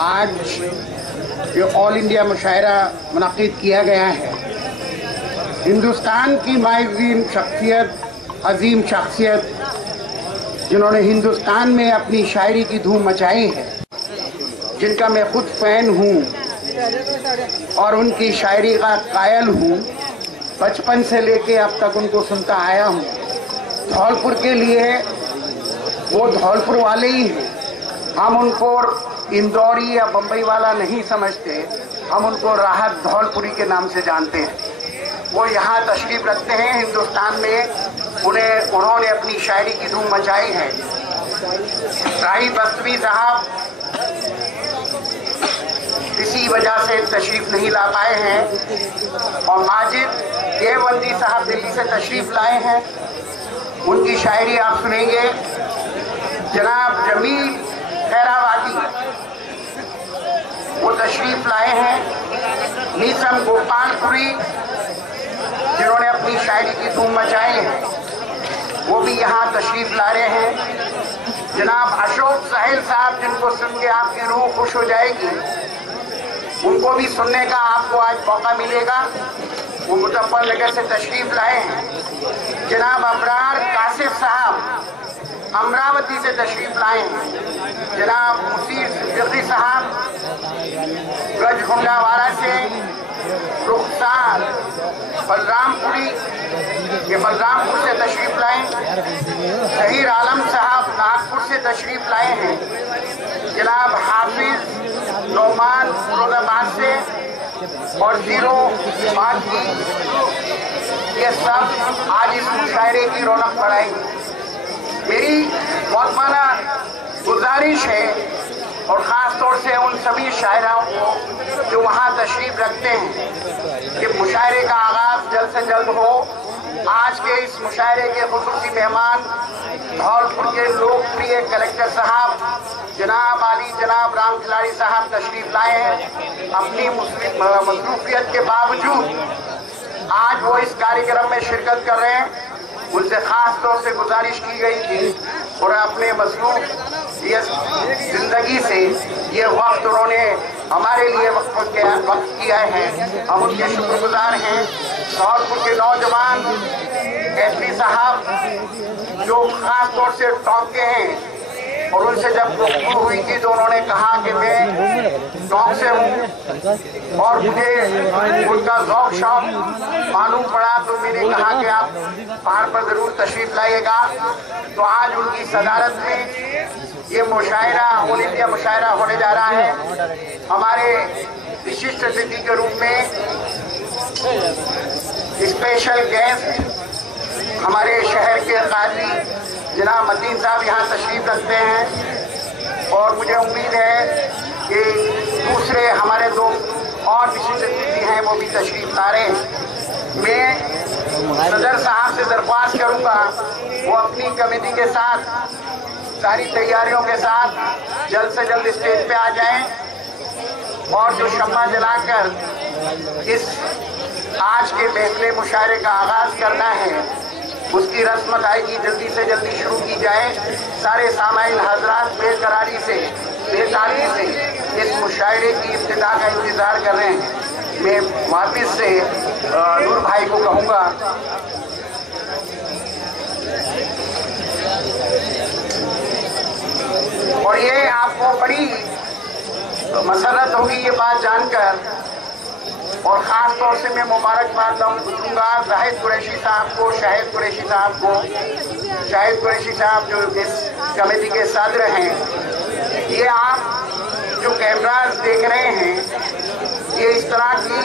आज जो all India मुशायरा मुनक़िद किया गया है, हिंदुस्तान की माइज़ीन शख्सियत, अजीम शख्सियत जिन्होंने हिंदुस्तान में अपनी शायरी की धूम मचाई है, जिनका मैं खुद फ़ैन हूँ और उनकी शायरी का कायल हूँ। बचपन से लेके अब तक उनको सुनता आया हूँ। धौलपुर के लिए वो धौलपुर वाले ही हैं। हम उनको इंदौरी या बम्बई वाला नहीं समझते, हम उनको राहत धौलपुरी के नाम से जानते हैं। वो यहाँ तशरीफ रखते हैं हिंदुस्तान में, उन्होंने अपनी शायरी की धूम मचाई है। राही बस्तवी साहब किसी वजह से तशरीफ नहीं ला पाए हैं और माजिद देवबंदी साहब दिल्ली से तशरीफ लाए हैं। उनकी शायरी आप सुनेंगे। जनाब जमील खैराबादी वो तशरीफ लाए हैं। नीसम गोपालपुरी जिन्होंने अपनी शायरी की धूम मचाई है, वो भी यहाँ तशरीफ ला रहे हैं। जनाब अशोक साहिल साहब, जिनको सुन के आपकी रूह खुश हो जाएगी, उनको भी सुनने का आपको आज मौका मिलेगा। वो मुजफ्फरनगर से तशरीफ लाए हैं। जनाब अबरार कासिफ साहब अमरावती से तशरीफ लाए हैं। जनाब मुसीर सिद्दीकी साहब गजगुंडावाड़ा से, रुखसार बलरामपुरी ये बलरामपुर से तशरीफ लाए। शहीर आलम साहब नागपुर से तशरीफ लाए हैं। जनाब हाफिज नौमान फिरोजाबाद से और जीरो बाकी, ये सब आज इस मुशायरे की रौनक बढ़ाएंगे। मेरी बहुत माना गुजारिश है और ख़ास तौर से उन सभी शायराओं को जो वहाँ तशरीफ रखते हैं कि मुशायरे का आगाज़ जल्द से जल्द हो। आज के इस मुशायरे के खुसूसी मेहमान धौलपुर के लोकप्रिय कलेक्टर साहब जनाब आली जनाब राम खिलाड़ी साहब तशरीफ लाए हैं। अपनी मसरूफियत के बावजूद आज वो इस कार्यक्रम में शिरकत कर रहे हैं। उनसे खास तौर से गुजारिश की गई थी और अपने मसरूफ जिंदगी से ये वक्त उन्होंने हमारे लिए वक्त किया है। हम उनके शुक्रगुजार हैं। धौलपुर के नौजवान एसपी साहब जो खास तौर से टॉप के हैं, और उनसे जब गुफ्तगू हुई थी तो उन्होंने कहा कि मैं टॉप से हूँ और मुझे उनका ज़ौक़ शौक़ मालूम पड़ा, तो मैंने कहा कि आप पहाड़ पर ज़रूर तशरीफ़ लाइएगा। तो आज उनकी सदारत में ये मुशायरा ऑल इंडिया मुशायरा होने जा रहा है। हमारे विशिष्ट अतिथि के रूप में स्पेशल गेस्ट हमारे शहर के काजी जनाब मतीन साहब यहाँ तशरीफ रखते हैं और मुझे उम्मीद है कि दूसरे हमारे दो और विशिष्ट अतिथि हैं वो भी तशरीफ ला रहे हैं। मैं सदर साहब से दरख्वास्त करूँगा वो अपनी कमेटी के साथ सारी तैयारियों के साथ जल्द से जल्द स्टेज पे आ जाएं और जो शम्मा जलाकर इस आज के महफिल मुशायरे का आगाज़ करना है उसकी रस्म अदायगी जल्दी से जल्दी शुरू की जाए। सारे सामाईन हजरात बेकरारी से बेताबी से इस मुशायरे की इब्तिदा का इंतज़ार कर रहे हैं। मैं वापिस से नूर भाई को कहूँगा और ये आपको बड़ी मसरत होगी ये बात जानकर, और ख़ास तौर से मैं मुबारकबाद दूँगा जाहिद कुरैशी साहब को, शाहिद कुरैशी साहब को। शाहिद कुरैशी साहब जो इस कमेटी के सदर हैं, ये आप जो कैमरास देख रहे हैं, ये इस तरह की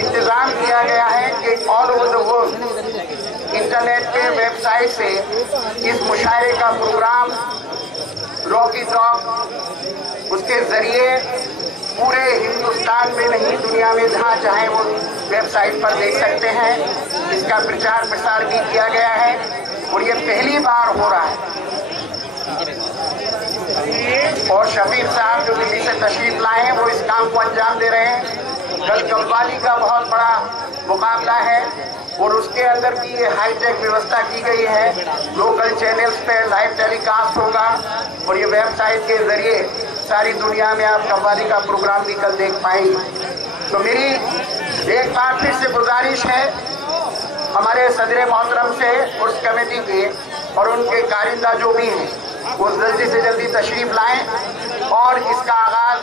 इंतज़ाम किया गया है कि all over the world internet पे वेबसाइट से इस मुशायरे का प्रोग्राम रॉकी टॉक उसके ज़रिए पूरे हिंदुस्तान में नहीं दुनिया में जहाँ चाहे वो वेबसाइट पर देख सकते हैं। इसका प्रचार प्रसार भी किया गया है और ये पहली बार हो रहा है। और शफीर साहब जो दिल्ली से तशरीफ लाए हैं वो इस काम को अंजाम दे रहे हैं। कल कव्वाली का बहुत बड़ा मुकाबला है और उसके अंदर भी ये हाईटेक व्यवस्था की गई है। लोकल चैनल्स पे लाइव टेलीकास्ट होगा और ये वेबसाइट के जरिए सारी दुनिया में आप कव्वाली का प्रोग्राम भी कल देख पाएंगे। तो मेरी एक बार फिर से गुजारिश है हमारे सदर मोहतरम से, उस कमेटी के और उनके कारिंदा जो भी हैं, वो जल्दी से जल्दी तशरीफ लाएं और इसका आगाज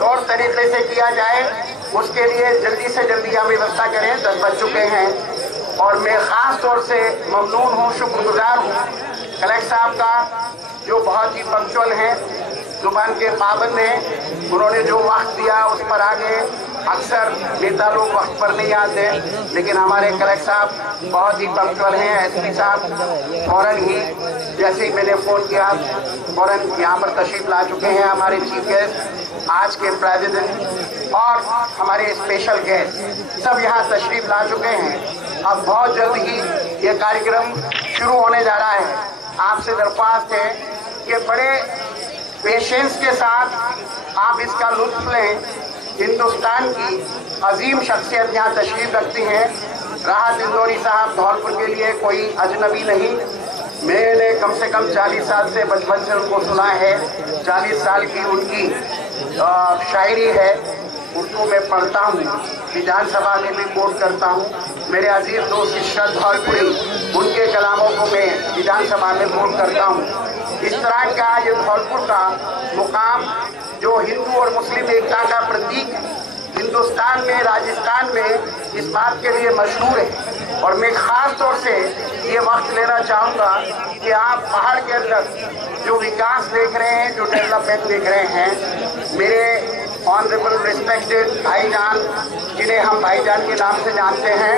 तौर तरीके से किया जाए, उसके लिए जल्दी से जल्दी हम व्यवस्था करें। 10 बज चुके हैं और मैं ख़ास तौर से ममनून हूँ, शुक्रगुजार हूँ कलेक्टर साहब का, जो बहुत ही पंक्चुअल हैं, जुबान के पाबंद हैं। उन्होंने जो वक्त दिया उस पर आगे अक्सर नेता लोग वक्त पर नहीं आते, लेकिन हमारे कलेक्टर साहब बहुत ही पंक्चुअल हैं। एसपी साहब फौरन ही जैसे ही मैंने फ़ोन किया फौरन यहाँ पर तशरीफ ला चुके हैं। हमारे चीफ गेस्ट, आज के प्रेसिडेंट और हमारे स्पेशल गेस्ट सब यहाँ तशरीफ ला चुके हैं। अब बहुत जल्द ही ये कार्यक्रम शुरू होने जा रहा है। आपसे दरख्वास्त है कि बड़े पेशेंस के साथ आप इसका लुत्फ लें। हिंदुस्तान की अजीम शख्सियत यहाँ तशरीफ रखती हैं। राहत इंदौरी साहब धौलपुर के लिए कोई अजनबी नहीं। मैंने कम से कम 40 साल से बचपन से उनको सुना है। 40 साल की उनकी शायरी है, उनको मैं पढ़ता हूँ, विधानसभा में भी कोट करता हूँ। मेरे अजीज दोस्त इशरत धौलपुरी, उनके कलामों को मैं विधानसभा में कोट करता हूँ। इस तरह का ये धौलपुर का मुकाम जो हिंदू और मुस्लिम एकता का प्रतीक हिंदुस्तान में, राजस्थान में इस बात के लिए मशहूर है। और मैं खास तौर से ये वक्त लेना चाहूँगा कि आप पहाड़ के अंदर जो विकास देख रहे हैं, जो डेवलपमेंट देख रहे हैं, मेरे ऑनरेबल रिस्पेक्टेड भाईजान, जिन्हें हम भाईजान के नाम से जानते हैं,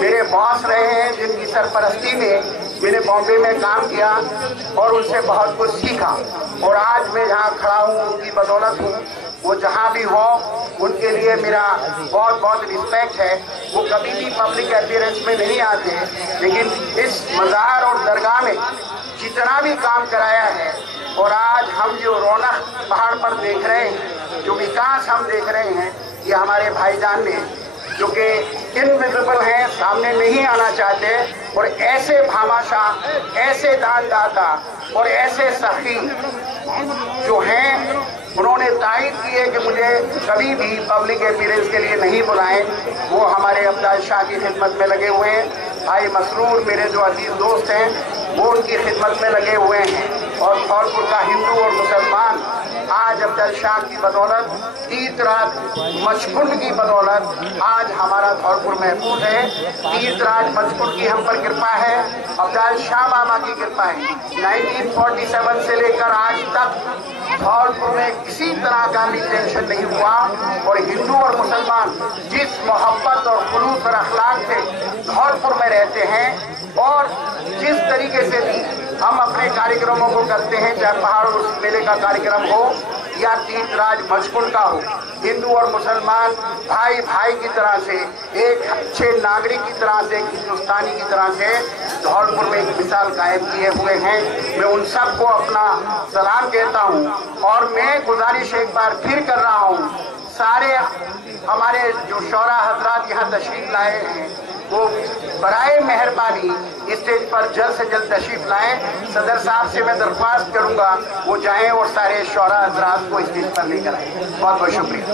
मेरे बॉस रहे हैं, जिनकी सरपरस्ती में मैंने बॉम्बे में काम किया और उनसे बहुत कुछ सीखा। और आज मैं जहाँ खड़ा हूँ उनकी बदौलत हूँ। वो जहाँ भी हो उनके लिए मेरा बहुत बहुत रिस्पेक्ट है। वो कभी भी पब्लिक अपीयरेंस में नहीं आते, लेकिन इस मज़ार और दरगाह में जितना भी काम कराया है और आज हम जो रौनक पहाड़ पर देख रहे हैं, जो विकास हम देख रहे हैं, ये हमारे भाईजान ने, जो कि इनविजिबल हैं, सामने नहीं आना चाहते, और ऐसे भामाशाह, ऐसे दानदाता और ऐसे सखी जो हैं, उन्होंने तायद की है कि मुझे कभी भी पब्लिक अपीयरेंस के लिए नहीं बुलाएं। वो हमारे अब्दाल शाह की खिदमत में लगे हुए हैं। भाई मसरूर मेरे जो अजीज दोस्त हैं, वो उनकी खिदमत में लगे हुए हैं। और धौलपुर का हिंदू और मुसलमान आज अब्दाल शाह की बदौलत, तीर्थ राज मचकुंड की बदौलत आज हमारा धौलपुर महफूज है। तीर्थ राज मचकुंड की हम पर कृपा है, अब्दाल शाह बाबा की कृपा है। 1947 से लेकर आज तक धौलपुर में किसी तरह का भी टेंशन नहीं हुआ। और हिंदू और मुसलमान जिस मोहब्बत और खुलूस और अखलाक से धौलपुर में रहते हैं, और जिस तरीके से भी हम अपने कार्यक्रमों को करते हैं, चाहे पहाड़ उर्स मेले का कार्यक्रम हो या तीर्थ राज मचकुंड का हो, हिंदू और मुसलमान भाई भाई की तरह से, एक अच्छे नागरिक की तरह से, एक हिंदुस्तानी की तरह से धौलपुर में एक मिसाल कायम किए हुए हैं। मैं उन सबको अपना सलाम कहता हूँ। और मैं गुजारिश एक बार फिर कर रहा हूँ, सारे हमारे जो शौरा हजरात यहाँ तशरीफ लाए हैं, वो बराए मेहरबानी स्टेज पर जल्द से जल्द तशरीफ लाएं। सदर साहब से मैं दरख्वास्त करूंगा वो जाएं और सारे शौरा हजरात को स्टेज पर लेकर आए। बहुत बहुत शुक्रिया।